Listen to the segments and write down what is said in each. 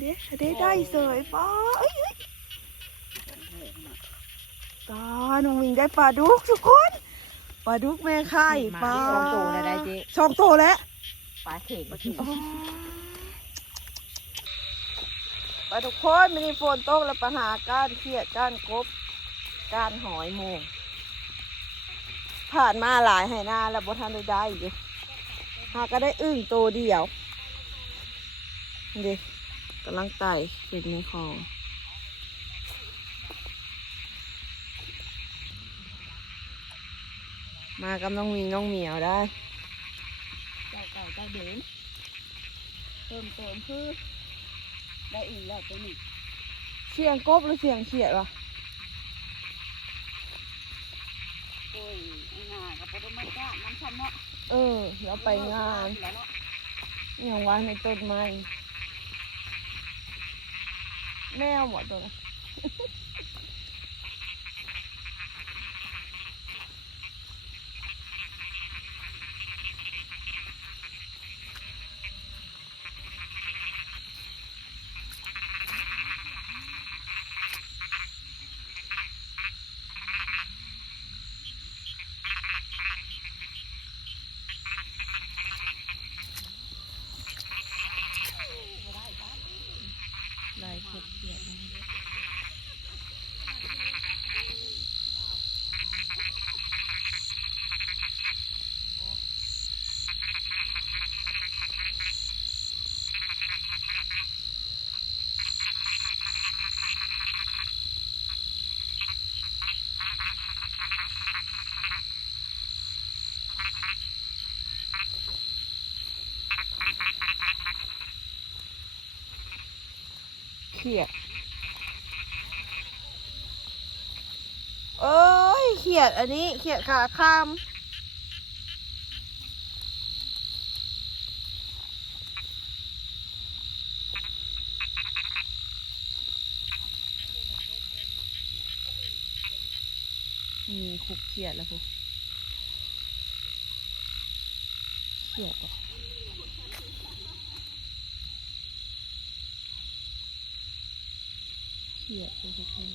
เด็กได้เสยป้าเอ้ยตาน้องมิงได้ปลาดุกทุกคนปลาดุกแม่ไข่ปลาสองตัวแล้วได้เจ๊ สองตัวแล้ว ปลาเข่ง ปลาทุกคนมีฝนตกแล้วปัญหาการเครียดการกบการหอยโมงผ่านมาหลายไหหน้าแล้วบ่ทันได้อยู่หาก็ได้อึ่งตัวเดียวนี่กำลังไต่ขึ้นในคลองมากับน้องมิงน้องเหมียวได้ เจ้าเก่าเจ้าเดิมเติมคือได้อีกแล้วตัวนี้ เสียงกบหรือเสียงเขียดวะ โอ้ยงานกับโปรโมทจ้ามันทำเนาะ แล้วไปงาน แล้วเนาะ อย่างวางในต้นไม้แมวหมดตัวนะลายขุดเขียดนะเขียดเอ้ยเขียดอันนี้เขียดขาข้ามมีคุกเขียดแล้วพวกเขียดอ่ะเขียดทุกคน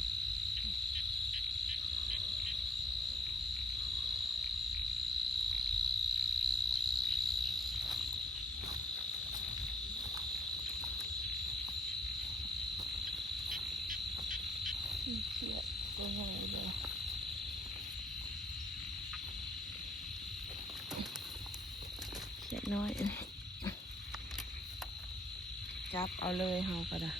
เขียดตัวใหญ่เลยเขียดน้อยจับเอาเลยเฮาก็ได้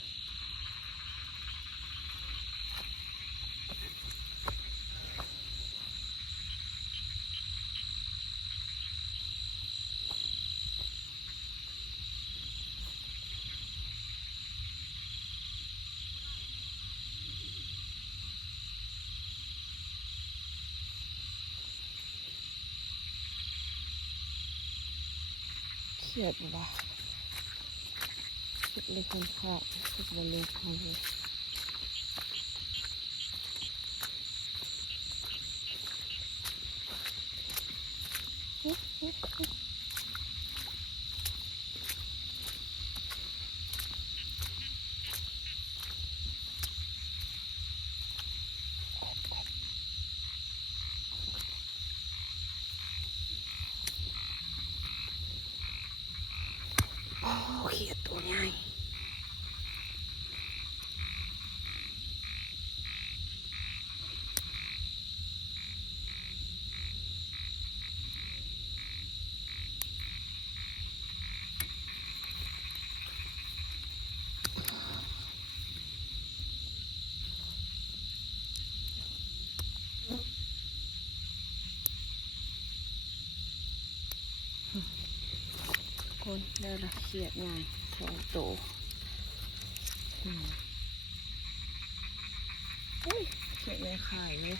เขียดบ่เขียดเล็กคนข้าวเขียดบอลเล็กเขาเลยโอ้เขียดตัวใหญ่คนได้ละเขียดใหญ่สองตัวเฮ้ยเขียดในไข่เลย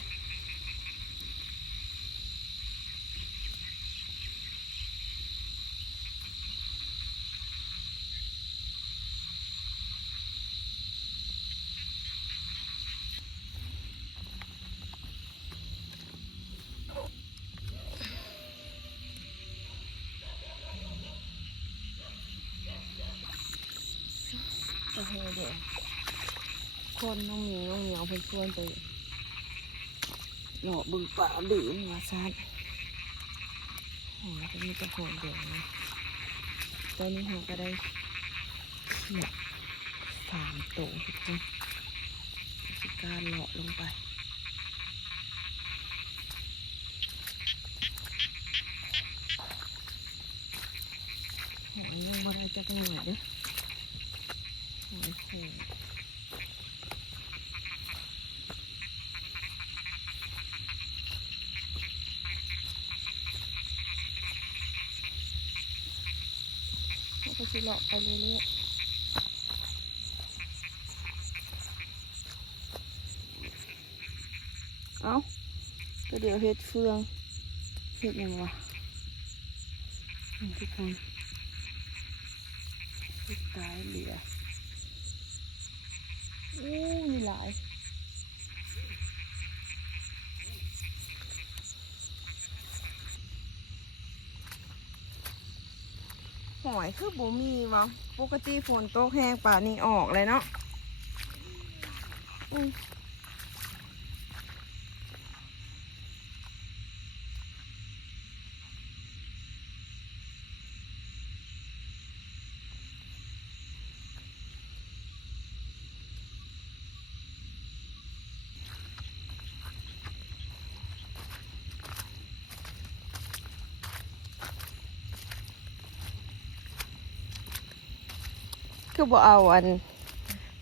โอ้โหเดี๋ยวคนน้องเหมียวเพื่อนชวนไปหล่อบึงป่าดื้อหัวซัดโอ้ยจะมีตะโขนเดี๋ยวนะตอนนี้เราก็ได้เขียด3 ตัวทุกคนสิการเลาะลงไปหอยยังบ่ได้จักหน่วยเด้อหอยโขงเราก็จะเลาะไปเรื่อยๆเอาก็เดี๋ยวเฮ็ดเฟืองเฮ็ดหยังวะทุกคนเฮ็ดตายเหลือมีหลายหอยคือบ่มีวะปกติฝนตกแห้งป่านี้ออกเลยเนาะคือบ่เอาอัน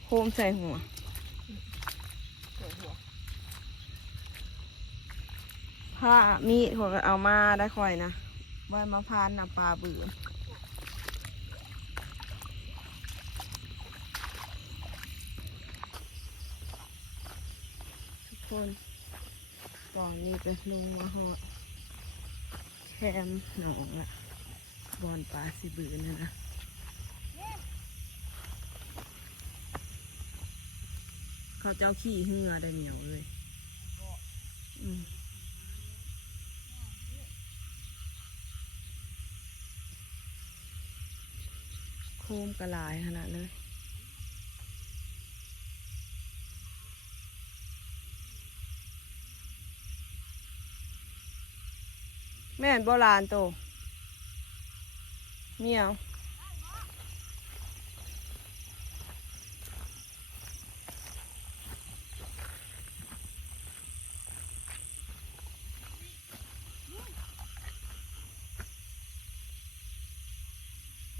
โฮมใส่หัวผ้ามีดเขาก็เอามาได้ค่อยนะไว้มาพานน้ำปลาเบื่อทุกคนตอนนี้ไปลงมาหอดแคมหนองละบอนปลาสิบือนะเขาเจ้าขี้เหือได้เหนียวเลยโคมกระลายขนาดเลยแม่นโบราณโตเมียว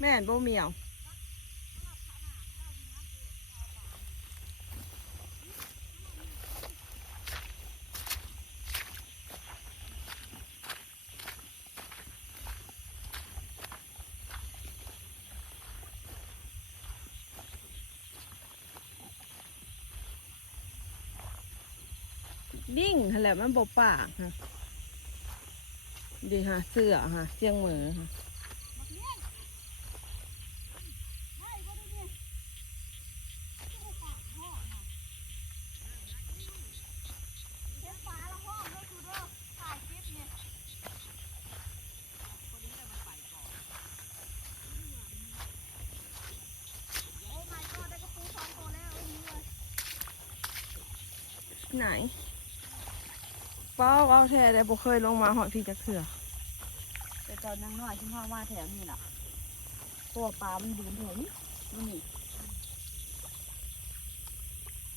แม่นโบเมียวดิ้งอะไรมันบปากค่ะดีฮะเสือฮะเสียงเหมือฮะไหนเป้าเอาแท้ได้บ่เคยลงมาหอยพี่จะเถื่อแต่ตอนนั่งน้อยที่พ่อว่าแถวนี้ล่ะตัวปลามันดูเห็นนี่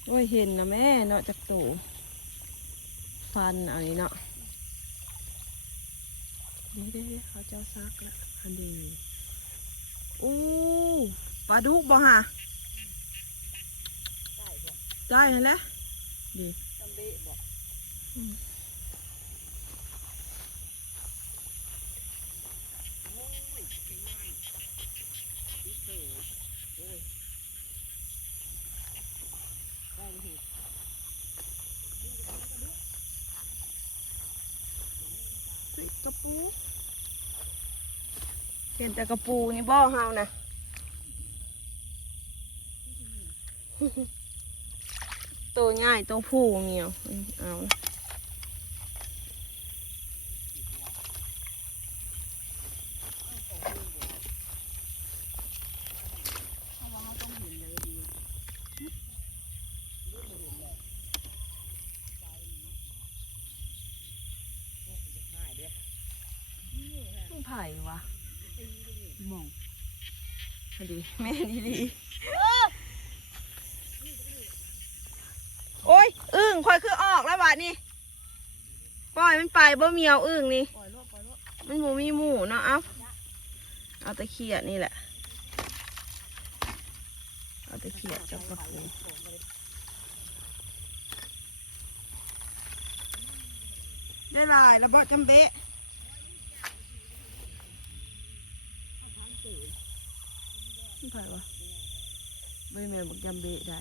โอ้ยเห็นนะแม่เนาะจากตูฟันอันนี้เนาะเดี๋ยวเขาเจ้าซักแล้วอันดีอู้ปลาดุกบ่ฮะได้แล้วดีจำเบะบ่กระปูเห็นแต่กระปูนี่บ่เฮานะตัวใหญ่ตัวผู้เมียวเอา ไผ่วะมองพอดีแม่ดีโอ้ยอึ่งค่อยคือออกแล้ววะนี่ปล่อยมันไปบ่เมียวอึ่งนี่มันบ่มีหมูเนาะเอาตะเขียดนี่แหละเอาตะเขียดจับกระปูได้ลายแล้วบ่จำเบะไม่ไผ่วะไม่แม่บอกจำเบะได้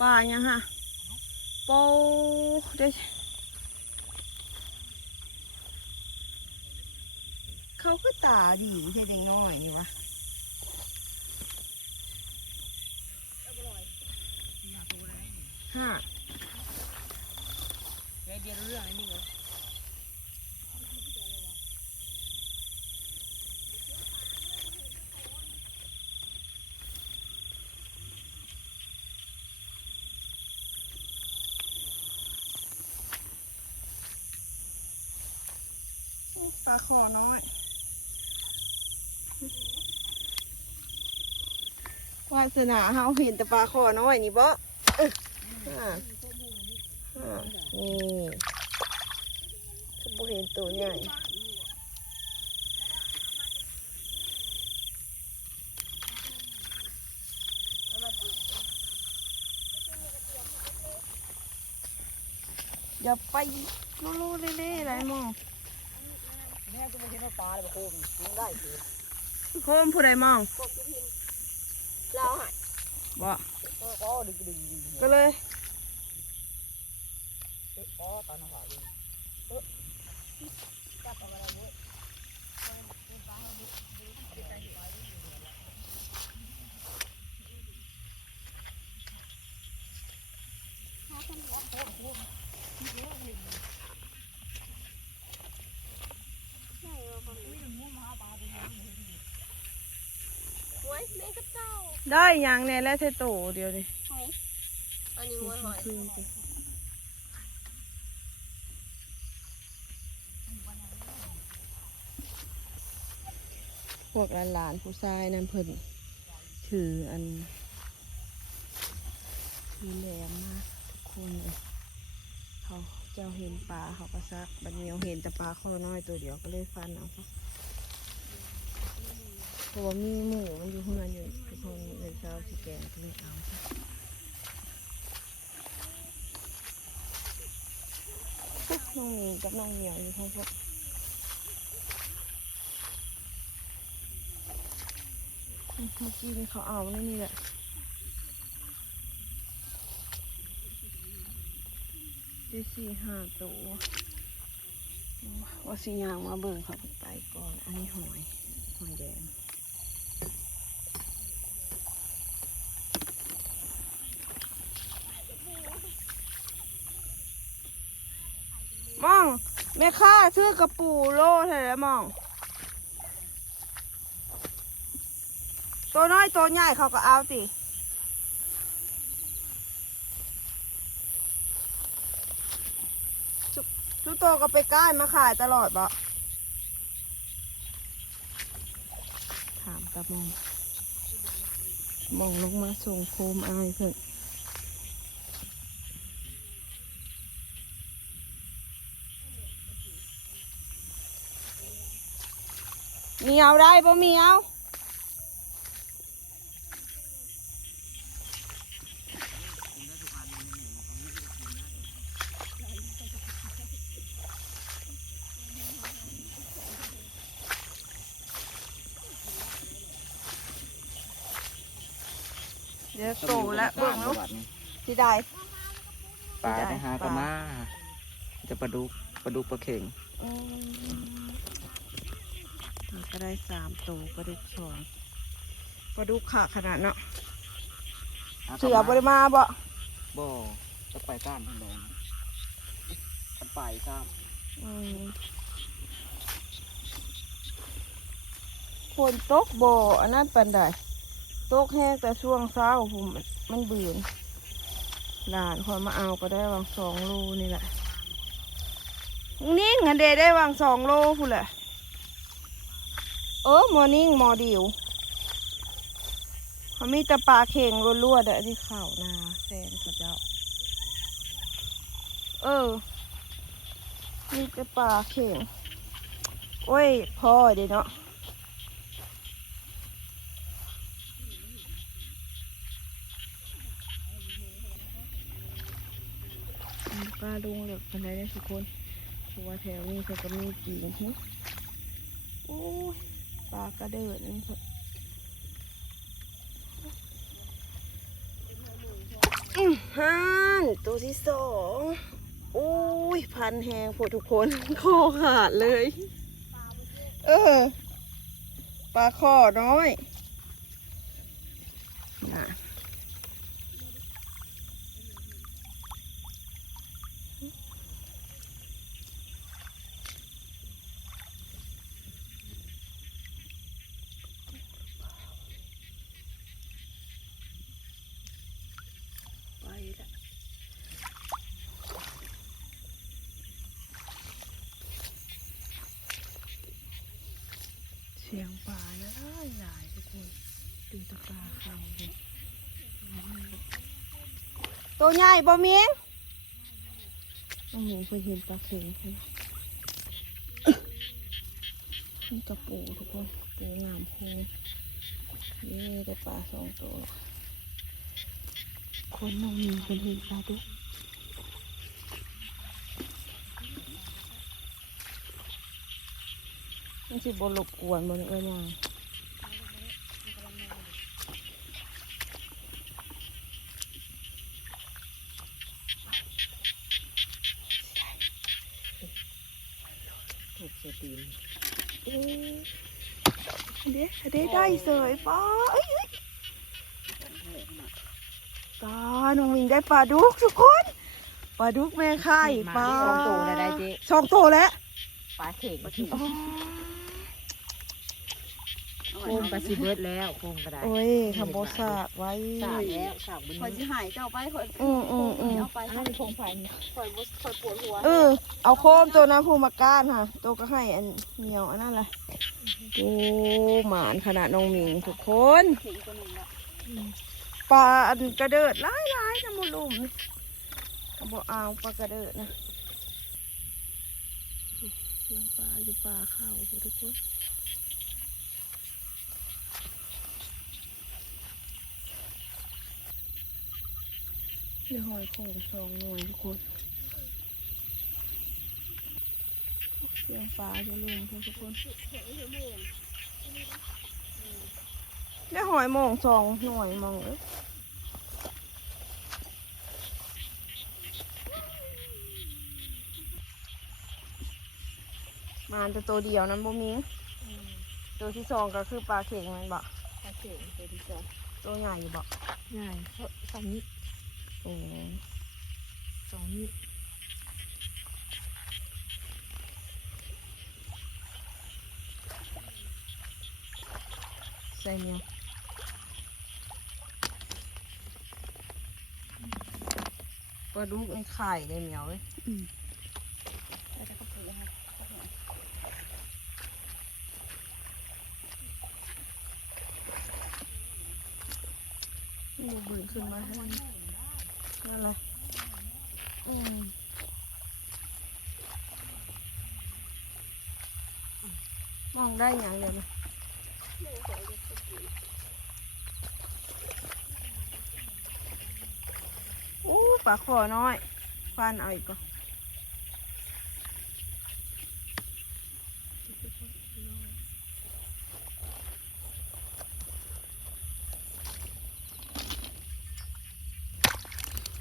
ปลายังฮะโปได้เขาก็ตาดีใช่เด็กน้อยนี่วะห้าเดี๋ยวเรื่องไอ้นี่เลยปลาคอน้อยวาสนาเฮาเห็นแต่ปลาคอน้อยนี่บ่นี่ก็บ่เห็นตัวใหญ่อย่าไปโลเล่ๆไรมองแม่ก็ไม่เห็นปลาเลยโคมยิงได้คือโคมผู้ใดมองเราหายบ่ก็เลยได้ยังเนี่ยแล้วเทโตเดียวดิอันนี้ม้วนหอยพวกหลานผู้ชายนั่นเพิ่นถืออันถือแหลมมาทุกคนเลยเขาเจ้าเห็นปลาเขาก็ซักบัดนี้เห็นแต่ปลาข้อน้อยตัวเดียวก็เลยฟันเอาเพราะว่ามีหมูมันอยู่ข้างในอยู่ทุกคนเลยเจ้าสิแกงก็เลยเอาน้องหมีกับน้องเหมียวอยู่ข้างพวกเมื่อกี้นี่เขาเอานี่แหละได้4-5 ตัวว่าสิยางมาเบิ่งเขาไปก่อนอันนี้หอยแดงมองแม่ค้าซื้อกระปูโลเท่าไหร่มองตัวน้อยตัวใหญ่เขาก็เอาติทุกตัวก็ไปก้านมาขายตลอดบ่ถามตามองลงมาส่งโคมอายเพิ่นมีเอาได้บ่มีเอาเดี๋ยวโตแล้วเบิ่งลูกที่ใด ปลาได้หากระมาจะปลาดุกปลาเข่งก็ได้3 ตัวปลาดุก2ปลาดุกขาขนาดเนาะเสือบริมาบ่จะไปก้านทางแดงจะไปก้านฝนตกบ่อันนั้นเป็นไดตกแห้งแต่ช่วงเช้าผมมันเบื่อหลานคอยมาเอาก็ได้วาง2 โลนี่แหละ นิ่งอันเดได้วาง2 โลพูดแหละมอนิ่งมอดิวเขามีแต่ปลาเข่งรั่วๆเด้อที่ข่าวนาแซนเขาเจ้ามีแต่ปลาเข่งโอ้ยพ่อเดี๋ยวเนาะปลาลุงเหลือกันได้ทุกคนเพราะว่าแถวนี้เขาก็มีปีกเนาะโอ้ยปลากระเดิดนี่ครับฮันตัวที่2โอ้ยพันแหงพวกทุกคนคอขาดเลยปลาข้อน้อยน่ะไปละเสียงป่านะหลายทุกคนดูตะปลาเขาเลยตัวใหญ่บ่เมียงโอ้โหเคยเห็นปลาเข็งใช่ไหมนี่กระปูทุกคนปูงามโพนี่ได้ปลา2 ตัวคนน้องมีเป็นเห็นปลาดุกมันสิบรบกวนบนยังถูกสตีน เด้ได้เสยปลาตาน้องมิงได้ปลาดุกทุกคนปลาดุกแม่ไข่ปลา 2 ตัวแล้วได้เจ๊ 2 ตัวแล้ว ปลาเข่งโคมกระสิเบิดแล้วโคมกระได โอ้ยทำโบสากไว้ สากแล้วสากบน คอย นี้ สิหายเจ้าไปคอย เอาไป อันนี้โคมไฟนี่ คอยปวดหัว เอาโคมตัวน้ำพูมาก้านค่ะตัวก็ให้อันเหนียวอันนั้นแหละโอ้หมานขนาดน้องมิงทุกคน เข่งตัวหนึ่งละ ปลาอันกระเดิดร้ายนะมูลุมนี่กระบอกเอาปลากระเดิดนะเสียงปลาอยู่ปลาเข้าทุกคนเดี๋ยวหอยโข่ง2 หน่วยทุกคนเสียงปลาอยู่ลุมทุกคนเดี๋ยวหอยโมง2 หน่วยมองเลยมาแต่ตัวเดียวนั้นบ่มีตัวที่2ก็คือปลาเข่งมันบ่ ปลาเข่งตัวที่สอง ตัวใหญ่บ่ ง่ายเพราะสองนี้ โอ้ 2 นี้ ใส่เนี่ยปลาดุกไอ้ไข่ได้เหมียวเลย แล้วจะเข้าไปเลยค่ะ นี่บึ้งขึ้นมาให้นั่นแหละมองได้อย่างเดียวนะปลาขอน้อยฟันเอาอีกก่อน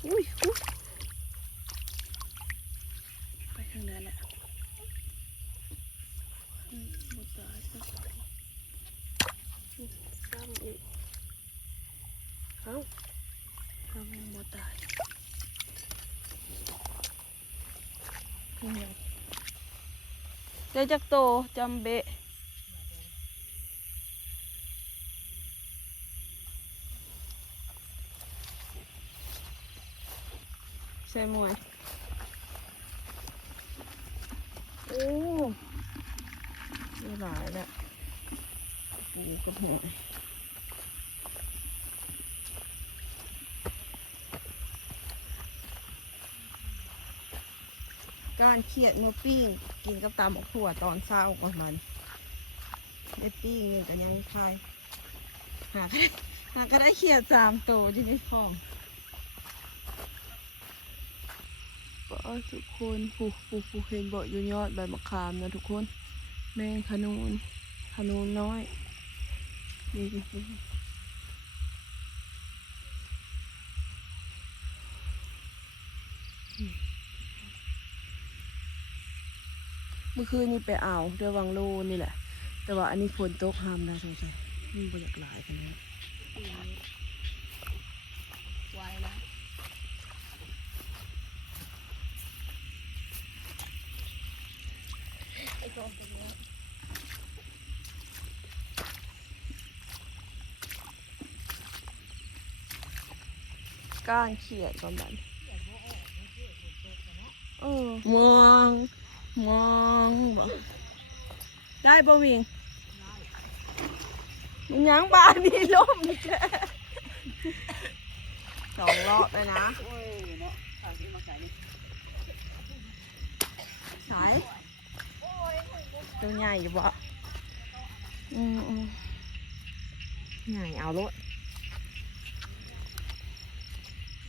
อุ้ยไปทางนั้นแหละหมดตายซ้ำอีกทำหมดตายเดี๋ยวจักโตจำเบะใส่มวย หลายแล้วปูกับหอยก้านเขียดมือปิ้งกินกับตำบักถั่วตอนเช้าประมาณได้ปิ้งนี่ก็ยังคายหาก็ได้เขียด3 ตัวที่นี่ท้องก็ทุกคนผูเห็นเบาะอยู่ยอดใบมะขามนะทุกคนแมงขนุนน้อยนี่เมื่อคืนนี้ไปอ่าวเรือวังโลนี่แหละแต่ว่าอันนี้ฝนตกห้ามได้สงสัยมันบรรยากาศกันนะ ไว้แล้ว ไอ้ตัวเป็นเนี้ย ก้านเขียดประมาณมองบ่ได้บ่วิงมันยังบานนี่ล่มแค่2 รอบเลยนะ โอ้ยเนาะขายที่มาขายนี่ สายตัวใหญ่อยู่บ่ใหญ่เอารถ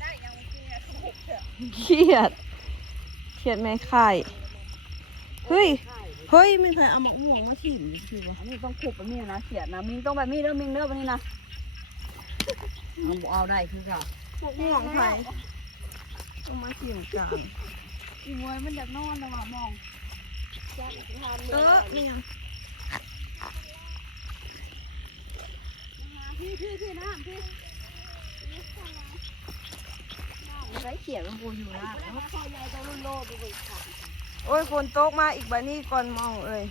ได้ยังไม่กินเนี่ยถูกเถอะ เขียดแม่ไข่เฮ้ยไม่เคยเอามะม่วงมาถิ่มคือวะ อันนี้ต้องขุบแบบนี้นะเขียดนะมิงต้องแบบนี้เด้อมิงเด้อแบบนี้นะเอาได้คือค่ะ มะม่วงไข่ต้องมาถิ่มกัน อีมวยมันอยากนอนนะว่ะมองแจ๊กอีกทานเลย นี่ยัง พี่น้ำพี่ไรเขียดมันปูอยู่นะแล้วมันคอยใหญ่ตัวรุ่นโลดูไปค่ะ โอ้ยฝนตกมาอีกบัดนี้ก่อนมองเอ้ย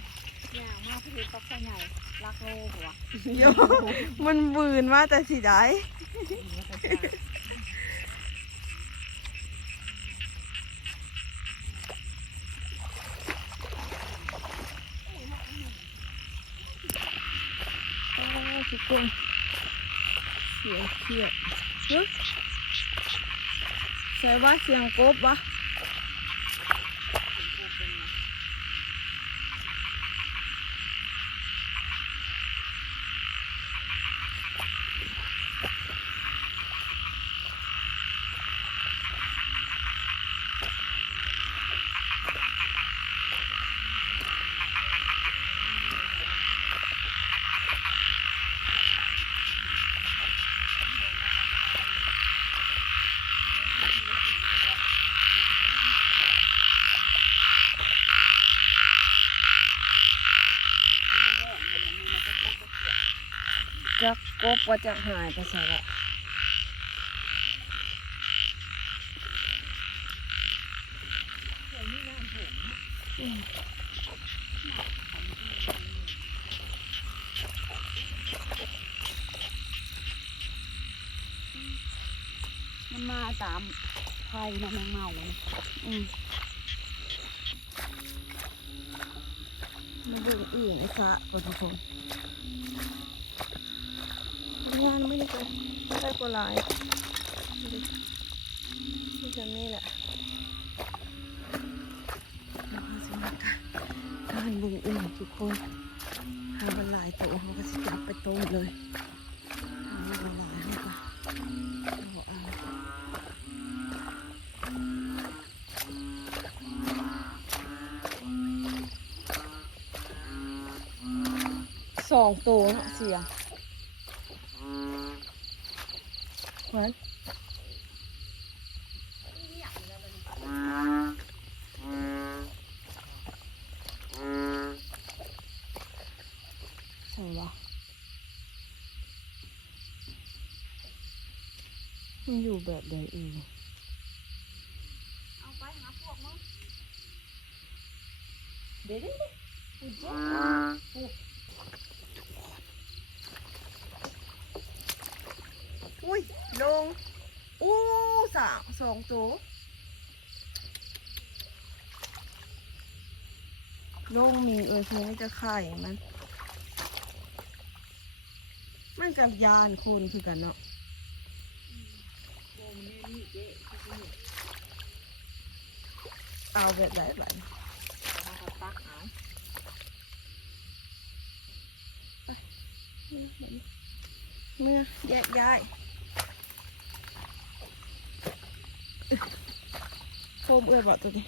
อย่างมากพี่ตกใหญ่รักโลหัว เดี๋ยวมันบืนมาแต่สิได้ทุกคนเสียงเขียดเฮ้ยใช่ว่าเสียงกบวะจักกบว่าจะหายไปใส่ละมันมาตามไผ่นะแมงเมาเลย มาดูอื่นไอ้สะก่อนทุกคนงานไม่ได้ไปไม่ได้กว่าหลายที่จะนี่แหละแล้วก็สิมาการบุงอื่นทุกคนหาบรรลายตัวเขาก็จะจับไปต้มเลยหาบรรลายให้ค่ะ2 ตัวเนาะเสียขวัญใช่ปะมันอยู่แบบใดเอง เอาไปหาพวกมึง เดี๋ยวอุ้ยลงอู้2 ตัวลงมีเพื่อจะไข่มัน มันกับยานคูณคือกันเนาะเอาแบบไหนแบบ ตักเอา เมื่อแยกย้ายโฟมเอ้ยบอกตัวนี้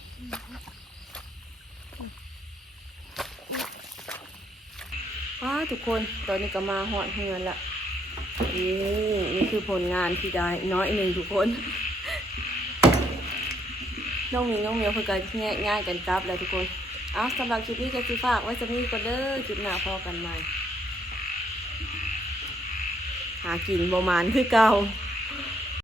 ทุกคนตอนนี้ก็มาหอดเฮือนละนี่คือผลงานที่ได้น้อยหนึ่งทุกคน น้องมีเพื่อการง่ายกันกลับแล้วทุกคนเอาสำหรับคลิปนี้ก็สิฝากไว้จะมีก่อนเด้อคลิปหน้าพอกันใหม่หากินประมาณคือเก่า